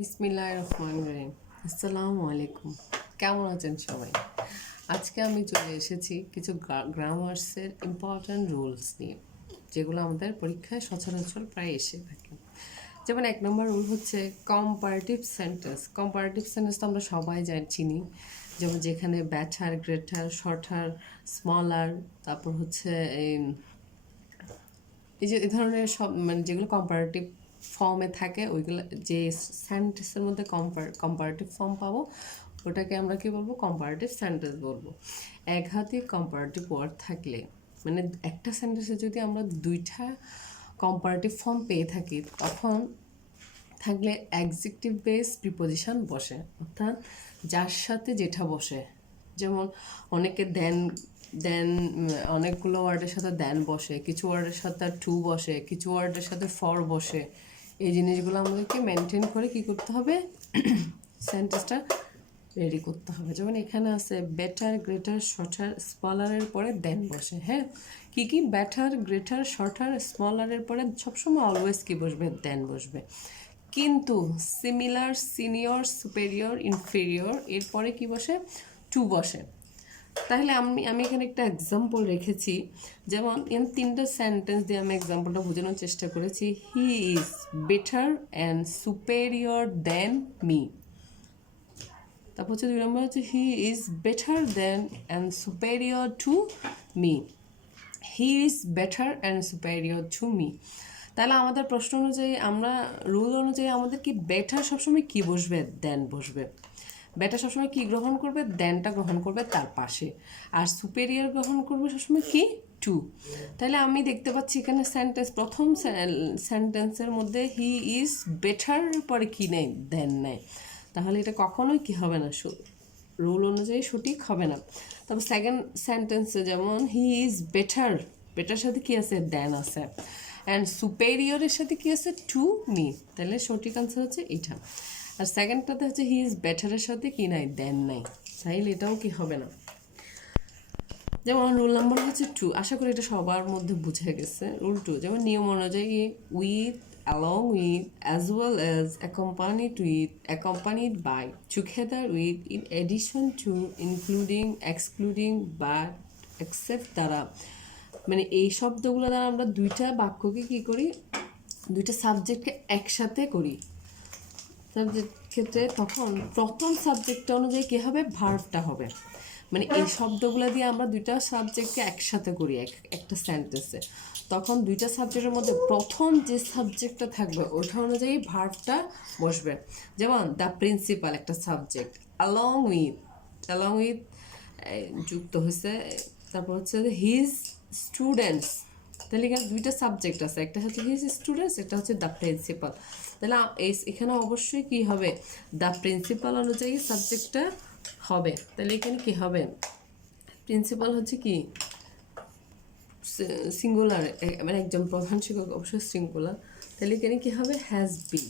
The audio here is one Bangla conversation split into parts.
বিসমিল্লাহির রহমানির রহিম। আসসালামু আলাইকুম। কেমন আছেন সবাই? আজকে আমি চলে এসেছি কিছু গ্রামার্সের ইম্পর্ট্যান্ট রুলস নিয়ে, যেগুলো আমাদের পরীক্ষায় সচরাচর প্রায় এসে থাকে। যেমন 1 নম্বর রুল হচ্ছে কম্পারেটিভ সেন্টেন্স। কম্পারেটিভ সেন্টেন্স তো আমরা সবাই চিনি, যেমন যেখানে ব্যাটার, গ্রেটার, শর্টার, স্মলার, তারপর হচ্ছে এই যে এই ধরনের সব মানে যেগুলো কম্পারেটিভ ফর্মে থাকে, ওইগুলো যে সেন্টেন্সের মধ্যে কম্পারেটিভ ফর্ম পাবো ওটাকে আমরা কি বলবো? কম্পারেটিভ সেন্টেন্স বলবো। একঘাতি কম্পারেটিভ ওয়ার্ড থাকলে, মানে একটা সেন্টেন্সে যদি আমরা দুইটা কম্পারেটিভ ফর্ম পেয়ে থাকি, তখন থাকলে অ্যাডজেক্টিভ বেস প্রিপোজিশন বসে, অর্থাৎ যার সাথে যেটা বসে। যেমন অনেকে দেন দেন অনেকগুলো ওয়ার্ডের সাথে দেন বসে, কিছু ওয়ার্ডের সাথে টু বসে, কিছু ওয়ার্ডের সাথে ফর বসে। এই জিনিসগুলো আমাদেরকে মেনটেন করে কি করতে হবে? সেন্টেন্সটা রেডি করতে হবে। যেমন এখানে আছে বেটার, গ্রেটার, শর্টার, স্মলারের পরে দেন বসে। হ্যাঁ, কি কি? বেটার, গ্রেটার, শর্টার, স্মলারের পরে সবসময় অলওয়েজ কি বসবে? দেন বসবে। কিন্তু সিমিলার, সিনিয়র, সুপেরিয়র, ইনফেরিয়র এরপরে কি বসে? টু বসে। তাহলে আমি এখানে একটা এক্সাম্পল রেখেছি। যেমন এখানে 3টা সেন্টেন্স দিয়ে আমি এক্সাম্পলটা বোঝানোর চেষ্টা করেছি। He is better and superior than me. তারপর হচ্ছে 2 নম্বর হচ্ছে he is better then and superior to me. He is better and superior to me. তাহলে আমাদের প্রশ্ন অনুযায়ী, আমরা রুল অনুযায়ী আমাদের কি বেটার সবসময় কি বসবে? দেন বসবে। বেটার সবসময় কি গ্রহণ করবে? দেনটা গ্রহণ করবে তার পাশে। আর সুপেরিয়র গ্রহণ করবে সবসময় কি? টু। তাহলে আমি দেখতে পাচ্ছি এখানে প্রথম সেন্টেন্সের মধ্যে হি ইজ বেটার পরে কি নেই? দেন নেয়। তাহলে এটা কখনোই কি হবে না? রুল অনুযায়ী সঠিক হবে না। তারপর সেকেন্ড সেন্টেন্সে যেমন হি ইজ বেটার, বেটার সাথে কি আছে? দেন আছে। অ্যান্ড সুপেরিয়রের সাথে কি আছে? To me. তাহলে সঠিক আনসার হচ্ছে এইটা। আর সেকেন্ডটাতে হচ্ছে হি ইজ বেটারের সাথে কি নাই? দেন নাই। তাইলে এটাও কি হবে না। যেমন রুল নাম্বার হচ্ছে 2। আশা করি এটা সবার মধ্যে বুঝে গেছে। রুল 2 যেমন নিয়ম অনুযায়ী with, along with, as well as, accompanied with, accompanied by, together with, in addition to, including, excluding, but, except দ্বারা, মানে এই শব্দগুলো দ্বারা আমরা দুইটা বাক্যকে কি করি? দুইটা সাবজেক্টকে একসাথে করি। সাবজেক্ট ক্ষেত্রে তখন প্রথম সাবজেক্ট অনুযায়ী কী হবে? ভার্বটা হবে। মানে এই শব্দগুলো দিয়ে আমরা দুইটা সাবজেক্টকে একসাথে করি একটা সেন্টেন্সে, তখন দুইটা সাবজেক্টের মধ্যে প্রথম যে সাবজেক্টটা থাকবে ওটা অনুযায়ী ভার্বটা বসবে। যেমন দ্য প্রিন্সিপাল একটা সাবজেক্ট, অ্যালং উইথ যুক্ত হয়েছে, তারপর হচ্ছে হিজ স্টুডেন্টস। তাহলে এখানে দুইটা সাবজেক্ট আছে, একটা হচ্ছে হিজ স্টুডেন্টস, একটা হচ্ছে দ্য প্রিন্সিপাল। তাহলে এখানে অবশ্যই কি হবে? দ্য প্রিন্সিপাল অনুযায়ী সাবজেক্টটা হবে। তাহলে এখানে কি হবে? প্রিন্সিপাল হচ্ছে কি? সিঙ্গুলার, মানে একজন প্রধান শিক্ষক, অবশ্যই সিঙ্গুলার। তাহলে এখানে কি হবে? Has been,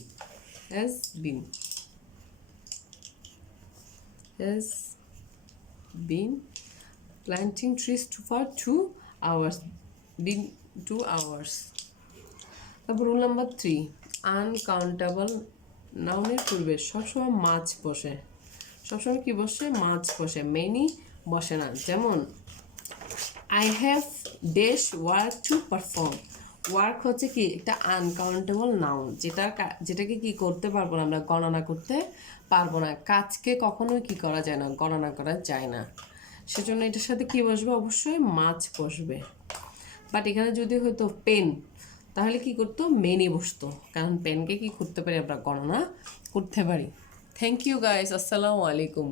has been, has been planting trees for 2 hours, been 2 hours। তারপর রুল নাম্বার 3, আনকাউন্টেবল নাউনের পূর্বে সবসময় মাছ বসে। সবসময় কি বসে? মাছ বসে, মেনি বসে না। যেমন I have dash work to perform. Work হচ্ছে কি? একটা আনকাউন্টেবল নাউন, যেটাকে কি করতে পারবো না? আমরা গণনা করতে পারবো না। কাজকে কখনোই কি করা যায় না? গণনা করা যায় না। সেজন্য এটার সাথে কি বসবে? অবশ্যই মাছ বসবে। বাট এখানে যদি হয়তো পেন, তাহলে কি করতো? মেনি বসতো, কারণ পেনকে কি করতে পারি? আমরা গণনা করতে পারি। থ্যাংক ইউ গাইস, আসসালামু আলাইকুম।